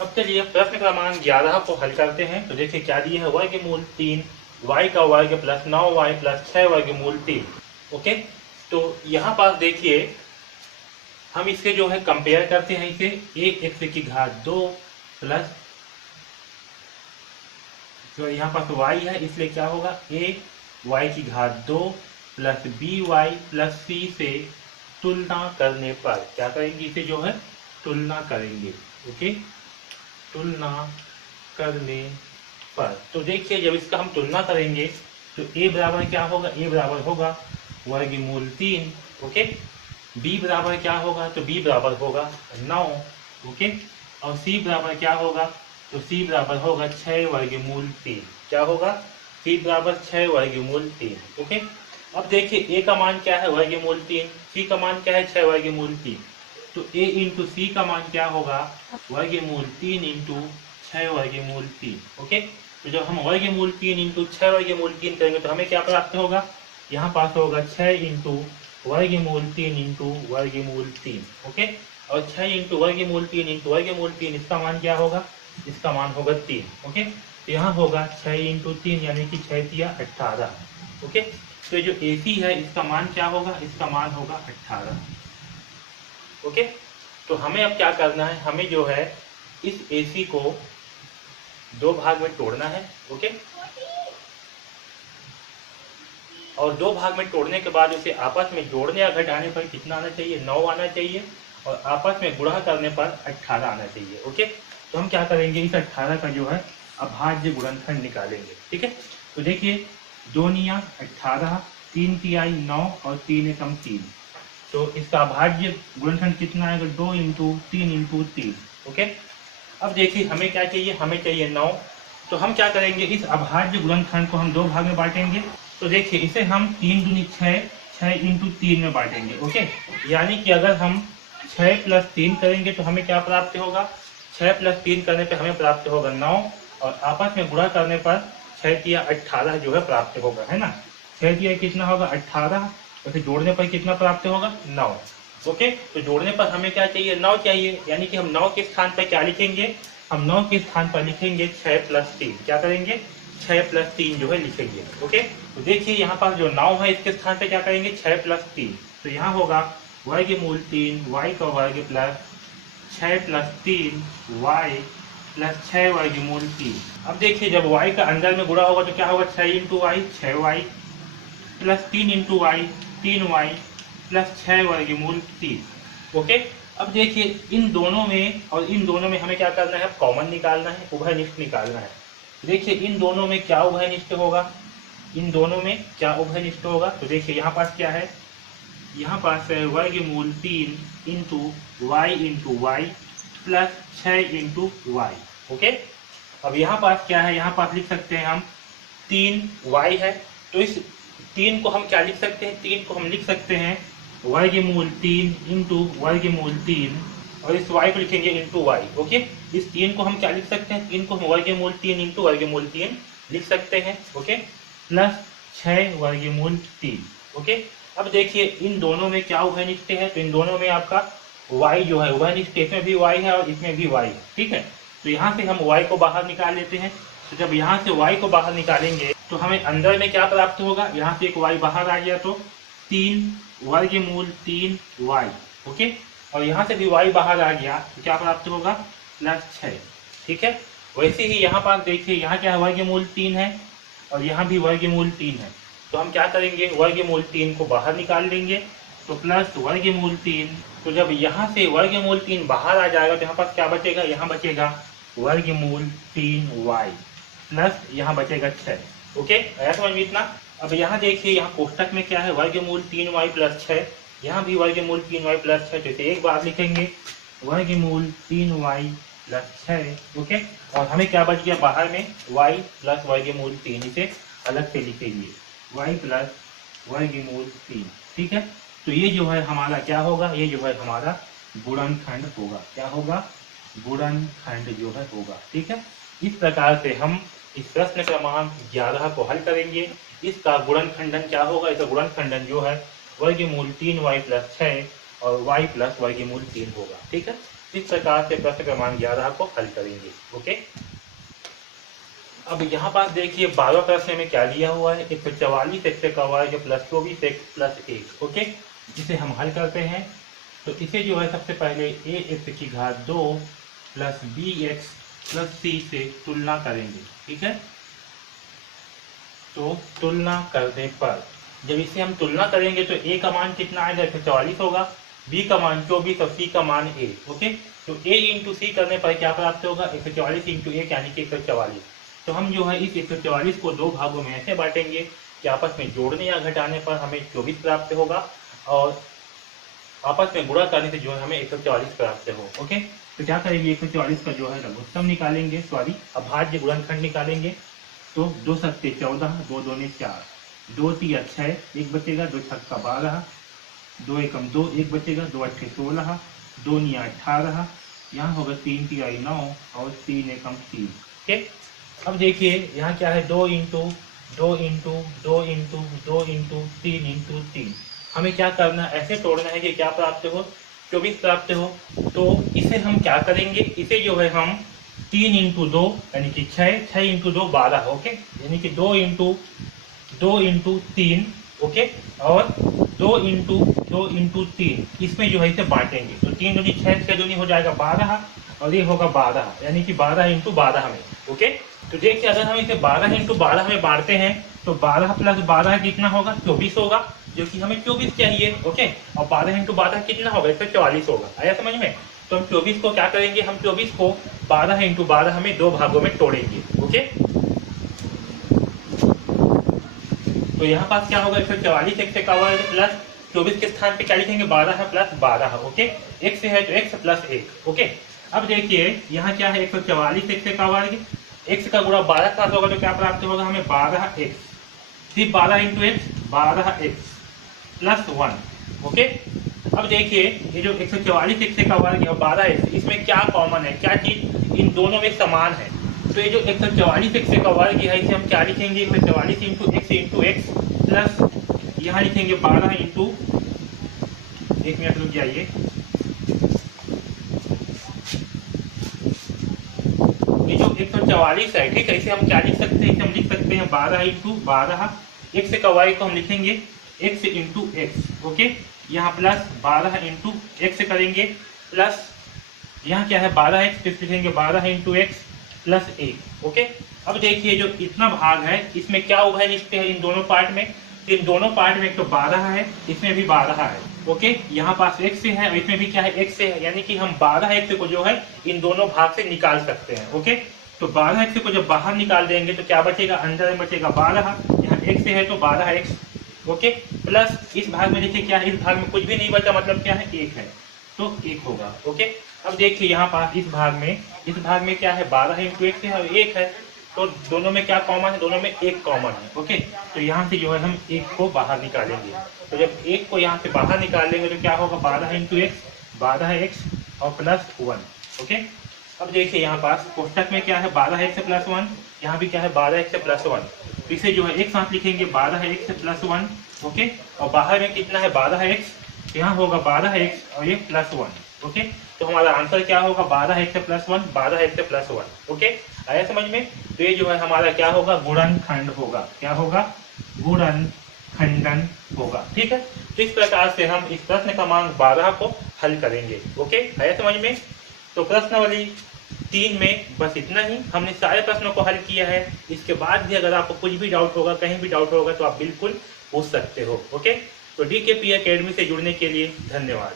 अब चलिए प्रश्न क्रमांक 11 को हल करते हैं। तो देखिए क्या दिया है, वर्गमूल 3 y का वर्ग प्लस 9y प्लस 6 वर्गमूल 3। ओके, तो यहाँ पास देखिए हम इसके जो है कंपेयर करते हैं इसे, a x की घात 2 प्लस जो यहाँ पास y है इसलिए क्या होगा a y की घात 2 प्लस by प्लस c से तुलना करने पर क्या करेंगे, इसे जो है तुलना करेंगे। ओके, तुलना करने पर तो देखिए जब इसका हम तुलना करेंगे तो a बराबर क्या होगा, a बराबर होगा वर्गमूल 3। ओके, b बराबर क्या होगा, तो b बराबर होगा 9। ओके, और c बराबर क्या होगा, तो c बराबर होगा 6 वर्गमूल 3। क्या होगा, c बराबर 6 वर्गमूल 3। ओके, अब देखिए a का मान क्या है वर्गमूल 3, c का मान क्या है 6 वर्गमूल 3। तो a इंटू सी का मान क्या होगा, वर्गमूल 3 इंटू 6 वर्गमूल 3। ओके, तो जब हम वर्गमूल 3 इंटू 6 वर्गमूल 3 करेंगे तो हमें क्या प्राप्त होगा, यहाँ पास होगा 6 इंटू वर्गमूल 3 इंटू वर्गमूल 3। ओके, और 6 इंटू वर्गमूल 3 इंटू वर्गमूल 3 इसका मान क्या होगा, इसका मान होगा 3। ओके, तो यहाँ होगा 6 इंटू 3 यानी कि 6 या 18। ओके, तो जो ए सी है इसका मान क्या होगा, इसका मान होगा 18। ओके, तो हमें अब क्या करना है, हमें जो है इस AC को दो भाग में तोड़ना है। ओके, और दो भाग में तोड़ने के बाद उसे आपस में जोड़ने या घटाने पर कितना आना चाहिए, 9 आना चाहिए, और आपस में गुणा करने पर 18 आना चाहिए। ओके, तो हम क्या करेंगे, इस 18 का जो है अभाज्य गुणनखंड निकालेंगे। ठीक है, तो देखिए 2 निया 18, 3 तिहाई 9 और 3 एकम 3। तो इसका अभाज्य गुणनखंड कितना आएगा, 2 इंटू 3 इंटू 3। ओके, अब देखिए हमें क्या चाहिए, हमें चाहिए 9। तो हम क्या करेंगे, इस अभाज्य गुणनखंड को हम दो भाग में बांटेंगे। तो देखिए इसे हम 3 दूनी 6, 6 इंटू 3 में बांटेंगे। ओके, यानी कि अगर हम 6 प्लस 3 करेंगे तो हमें क्या प्राप्त होगा, 6 प्लस 3 करने पर हमें प्राप्त होगा 9, और आपस में गुणा करने पर 6 तिया 18 जो है प्राप्त होगा, है ना। 6 तिया कितना होगा 18, तो फिर जोड़ने पर कितना प्राप्त होगा 9। ओके, तो जोड़ने पर हमें क्या चाहिए, 9 चाहिए, यानी कि हम 9 के स्थान पर क्या लिखेंगे, हम 9 के स्थान पर लिखेंगे 6 प्लस 3। क्या करेंगे, 6 प्लस 3 जो है लिखेंगे। ओके, तो देखिए यहाँ पर जो 9 है इसके स्थान पर क्या करेंगे 6 प्लस 3। तो यहाँ होगा वर्गमूल 3 y का वर्ग प्लस 6 प्लस 3 y प्लस 6 वर्गमूल 3। अब देखिए जब y का अंदर में गुणा होगा तो क्या होगा, 6 into y 6y plus 3 into y 3y plus 6 वर्गमूल 3। ओके, अब देखिए इन दोनों में और इन दोनों में हमें क्या करना है, कॉमन निकालना है, उभयनिष्ठ निकालना है। देखिए इन दोनों में क्या उभयनिष्ठ होगा, इन दोनों में क्या उभयनिष्ठ होगा, तो देखिए यहाँ पास क्या है, यहाँ पास है वर्गमूल 3 into y plus 6 into y. Okay, अब यहाँ पास क्या है, यहाँ पास लिख सकते हैं हम 3y है, तो इस 3 को हम क्या लिख सकते हैं, 3 को हम लिख सकते हैं वर्गमूल 3 इंटू वर्गमूल 3, और इस y को लिखेंगे इंटू वाई। ओके, इस 3 को हम क्या लिख सकते हैं, 3 को हम वर्गमूल 3 इंटू वर्गमूल 3 लिख सकते हैं। ओके, प्लस 6 वर्गमूल 3। ओके, अब देखिए इन दोनों में क्या उभयनिष्ठ है, तो इन दोनों में आपका y जो है उभयनिष्ठ, इसमें भी y है और इसमें भी y है। ठीक है, तो यहाँ से हम y को बाहर निकाल लेते हैं। तो जब यहाँ से y को बाहर निकालेंगे तो हमें अंदर में क्या प्राप्त होगा, यहाँ से एक y बाहर आ गया तो 3 वर्गमूल 3y। ओके, और यहाँ से भी y बाहर आ गया तो क्या प्राप्त होगा, प्लस 6। ठीक है, वैसे ही यहाँ पर देखिए यहाँ क्या है, वर्गमूल 3 है और यहाँ भी वर्गमूल 3 है। तो हम क्या करेंगे, वर्गमूल 3 को बाहर निकाल लेंगे, तो प्लस वर्गमूल 3। तो जब यहाँ से वर्गमूल 3 बाहर आ जाएगा तो यहाँ पर क्या बचेगा, यहाँ बचेगा वर्गमूल 3y प्लस यहाँ बचेगा 6। ओके, आया समझ में इतना। अब यहाँ देखिए यहाँ कोष्टक में क्या है, वर्गमूल 3y प्लस 6, यहाँ भी वर्गमूल 3y प्लस 6, तो इसे एक बार लिखेंगे वर्गमूल 3y प्लस 6। ओके, और हमें क्या बच गया बाहर में, y प्लस वर्गमूल 3, इसे अलग से लिखेंगे y प्लस वर्गमूल 3। ठीक है, तो ये जो है हमारा क्या होगा, ये जो है हमारा गुणनखंड होगा। क्या होगा, गुणनखंड जो है होगा। ठीक है, इस प्रकार से हम इस प्रश्न क्रमांक 11 को हल करेंगे। इसका गुणनखंडन क्या होगा, इसका गुणनखंडन जो है वर्गमूल 3y प्लस 6 और y प्लस वर्गमूल 3 होगा। ठीक है। इस प्रकार से प्रश्न क्रमांक 11 को हल करेंगे। ओके, अब यहाँ पास देखिए 12 प्रश्न में क्या दिया हुआ है, 144 x का वर्ग प्लस 24 x प्लस 1। ओके, इसे हम हल करते हैं। तो इसे जो है सबसे पहले a x की घात 2 plus b x plus c से तुलना करेंगे। ठीक है, तो तुलना करने पर जब इसे हम तुलना करेंगे तो a का मान कितना आएगा, 144 होगा, b का मान 24 और c का मान a। ओके, तो a इंटू सी करने पर क्या प्राप्त होगा, 144 इंटू 1 यानी कि 144। तो हम जो है इस 144 को दो भागों में ऐसे बांटेंगे कि आपस में जोड़ने या घटाने पर हमें 24 प्राप्त होगा और आपस में गुणा करने से जो है हमें 144 प्राप्त हो। ओके, तो क्या करेंगे, 144 का जो है लघुत्तम निकालेंगे, सॉरी अभाज्य गुणनखंड निकालेंगे। तो 2 सत्ते 14, 2 दूनी 4, 2 तिया 6, 1 बचेगा, 2 छक्का 12, 2 एकम 2, 1 बचेगा, 2 अट्ठे 16, 2 निया 18, यहाँ होगा 3 तिया 9 और 3 एकम 3। ठीक, अब देखिए यहाँ क्या है, 2 into 2 into 2 into 2 into 3 into 3। हमें क्या करना है, ऐसे तोड़ना है कि क्या प्राप्त हो, 24 प्राप्त हो। तो इसे हम क्या करेंगे, इसे जो है हम 3 इंटू 2 यानी कि 6, 6 इंटू 2 12। ओके, यानी कि 2 इंटू 3। ओके, और 2 इंटू 3 इसमें जो है इसे बांटेंगे। तो 3 दूनी 6, 6 दूनी हो जाएगा 12 और ये होगा 12, यानी कि 12 इंटू 12 में। ओके, तो देखिए अगर हम इसे 12 इंटू 12 में बांटते हैं तो 12 प्लस 12 कितना होगा, 24 होगा, जो कि हमें 24 चाहिए। ओके, और 12 इंटू 12 कितना होगा, 144 होगा। आया समझ में? तो हम 24 को क्या करेंगे, हम 24 को 12 इंटू 12 हमें दो भागों में तोड़ेंगे। ओके, तो यहाँ पास क्या होगा, 144 x का वर्ग प्लस 24 के स्थान पे क्या लिखेंगे, 12 प्लस 12। ओके, x है तो x प्लस 1। ओके, अब देखिए यहाँ क्या है, 144 x का वर्ग, x का गुणा 12 के साथ होगा तो क्या प्राप्त होगा हमें, 12x, सिर्फ 12 into x 12x plus 1। Okay, अब देखिए ये जो 144 x का वर्ग है 12x, इसमें क्या कॉमन है, क्या चीज इन दोनों में समान है। तो ये जो 144 x का वर्ग है इसे हम क्या लिखेंगे, 144 इंटू एक्स प्लस यहाँ लिखेंगे 12 इंटू, 1 मिनट रुक जाइए, ये जो 144 है, ठीक है, इसे हम क्या लिख सकते हैं, इसे हम लिख सकते हैं 12 इंटू 12, x का वर्ग को हम लिखेंगे x इंटू एक्स। ओके, यहाँ प्लस 12 इंटू एक्स करेंगे प्लस यहाँ क्या है 12x, तो लिखेंगे 12 इंटू एक्स प्लस 1। ओके, अब देखिए जो इतना भाग है इसमें क्या उभय निष्ठ है इन दोनों पार्ट में, इन दोनों पार्ट में एक तो 12 है, इसमें भी 12 है। ओके, यहाँ पास x है और इसमें भी क्या है, x है, यानी कि हम 12x को जो है इन दोनों भाग से निकाल सकते हैं। ओके, तो 12x को जब बाहर निकाल देंगे तो क्या बचेगा, अंदर में बचेगा 12, यहाँ x है तो 12x। ओके, प्लस इस भाग में देखिए क्या है, इस भाग में कुछ भी नहीं बचा, मतलब क्या है, 1 है, तो 1 होगा। ओके, अब देखिए यहाँ पास इस भाग में क्या है, 12 इंटू एक्स है और 1 है, तो दोनों में क्या कॉमन है, दोनों में 1 कॉमन है। ओके, तो यहाँ से जो है हम 1 को बाहर निकालेंगे। तो जब 1 को यहाँ से बाहर निकाल लेंगे तो क्या होगा, 12 इंटू एक्स 12x और प्लस 1। ओके, अब देखिए यहाँ पास कोष्टक में क्या है, 12x प्लस 1, यहाँ भी क्या है 12x प्लस 1, तो इसे जो है एक साथ लिखेंगे 12x प्लस 1। ओके, और बाहर में कितना है 12x, यहाँ होगा 12x और ये प्लस 1। ओके, तो हमारा आंसर क्या होगा, 12x plus 1, 12x plus 1। Okay, आया समझ में? तो ये जो है हमारा क्या होगा, गुणनखंड होगा। क्या होगा, गुणनखंडन होगा। ठीक है, तो इस प्रकार से हम इस प्रश्न क्रमांक 12 को हल करेंगे। ओके, आया समझ में? तो प्रश्नावली 3 में बस इतना ही, हमने सारे प्रश्नों को हल किया है। इसके बाद भी अगर आपको कुछ भी डाउट होगा, कहीं भी डाउट होगा तो आप बिल्कुल पूछ सकते हो। ओके, तो DKP एकेडमी से जुड़ने के लिए धन्यवाद।